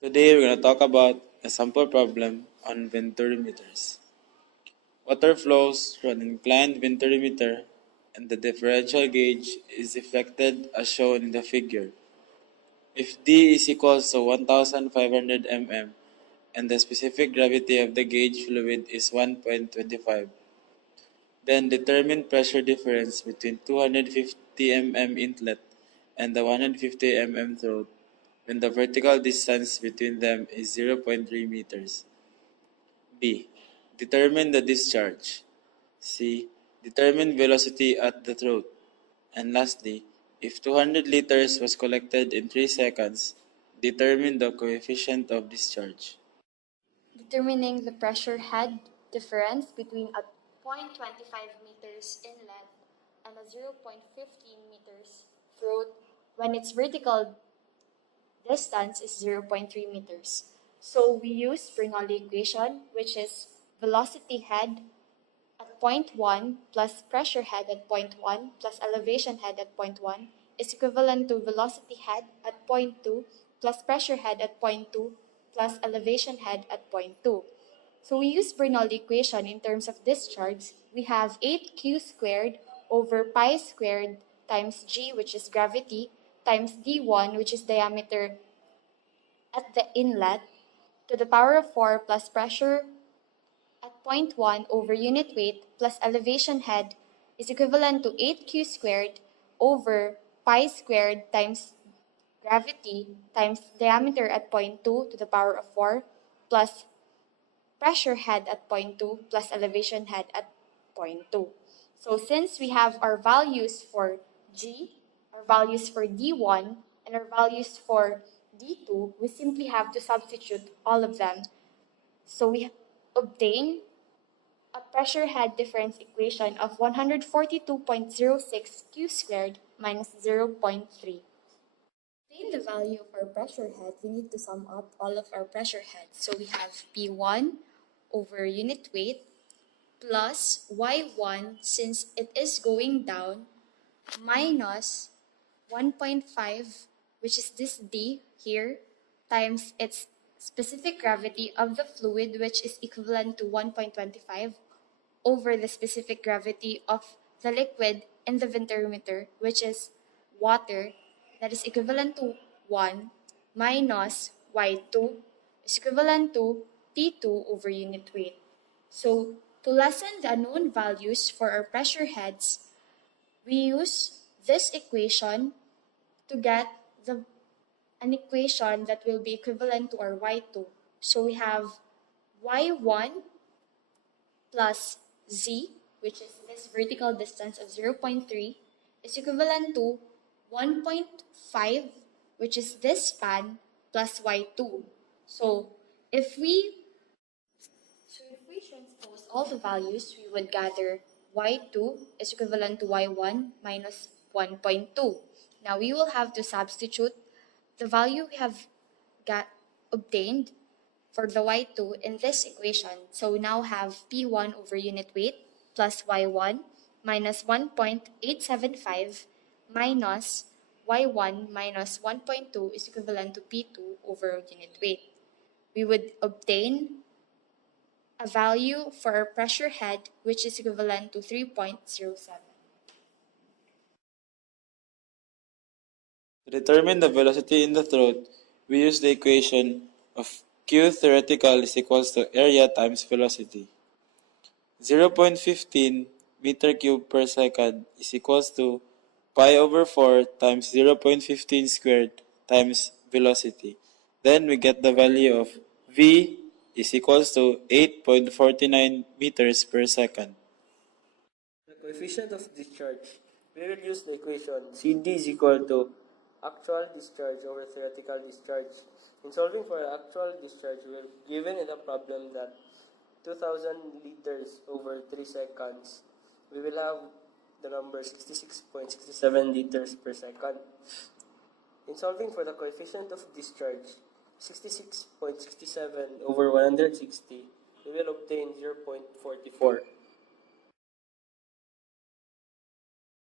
Today we're going to talk about a sample problem on venturimeters. Water flows through an inclined venturimeter and the differential gauge is deflected as shown in the figure. If D is equals to 1500 mm and the specific gravity of the gauge fluid is 1.25, then determine pressure difference between 250 mm inlet and the 150 mm throat when the vertical distance between them is 0.3 meters. B. Determine the discharge. C. Determine velocity at the throat. And lastly, if 200 liters was collected in 3 seconds, determine the coefficient of discharge. Determining the pressure head difference between a 0.25 meters inlet and a 0.15 meters throat when its vertical distance is 0.3 meters. So we use Bernoulli equation, which is velocity head at point 1 plus pressure head at point 1 plus elevation head at point 1 is equivalent to velocity head at point 2 plus pressure head at point 2 plus elevation head at point 2. So we use Bernoulli equation in terms of discharge. We have 8q squared over pi squared times g, which is gravity, times d1, which is diameter at the inlet, to the power of 4 plus pressure at point 1 over unit weight plus elevation head is equivalent to 8q squared over pi squared times gravity times diameter at point 2 to the power of 4 plus pressure head at point 2 plus elevation head at point 2. So since we have our values for G, our values for D1, and our values for D2, we simply have to substitute all of them. So we obtain a pressure head difference equation of 142.06 q squared minus 0.3. To obtain the value of our pressure head, we need to sum up all of our pressure heads. So we have P1 over unit weight plus Y1 since it is going down minus 1.5, which is this D here, times its specific gravity of the fluid, which is equivalent to 1.25, over the specific gravity of the liquid in the venturimeter, which is water, that is equivalent to 1 minus Y2 is equivalent to P2 over unit weight. So to lessen the unknown values for our pressure heads, we use this equation to get an equation that will be equivalent to our Y2. So we have Y1 plus Z, which is this vertical distance of 0.3, is equivalent to 1.5, which is this span, plus Y2. So if we transpose all the values, we would gather Y2 is equivalent to Y1 minus 1.2. Now we will have to substitute the value we have obtained for the Y2 in this equation. So we now have P1 over unit weight plus Y1 minus 1.875 minus Y1 minus 1.2 is equivalent to P2 over unit weight. We would obtain a value for our pressure head, which is equivalent to 3.07. To determine the velocity in the throat, we use the equation of Q theoretical is equals to area times velocity. 0.15 meter cube per second is equals to pi over 4 times 0.15 squared times velocity. Then we get the value of V is equals to 8.49 meters per second. The coefficient of discharge. We will use the equation CD is equal to actual discharge over theoretical discharge. In solving for actual discharge, we are given in the problem that 2000 liters over 3 seconds, we will have the number 66.67 liters per second. In solving for the coefficient of discharge, 66.67 over 160, we will obtain 0.44.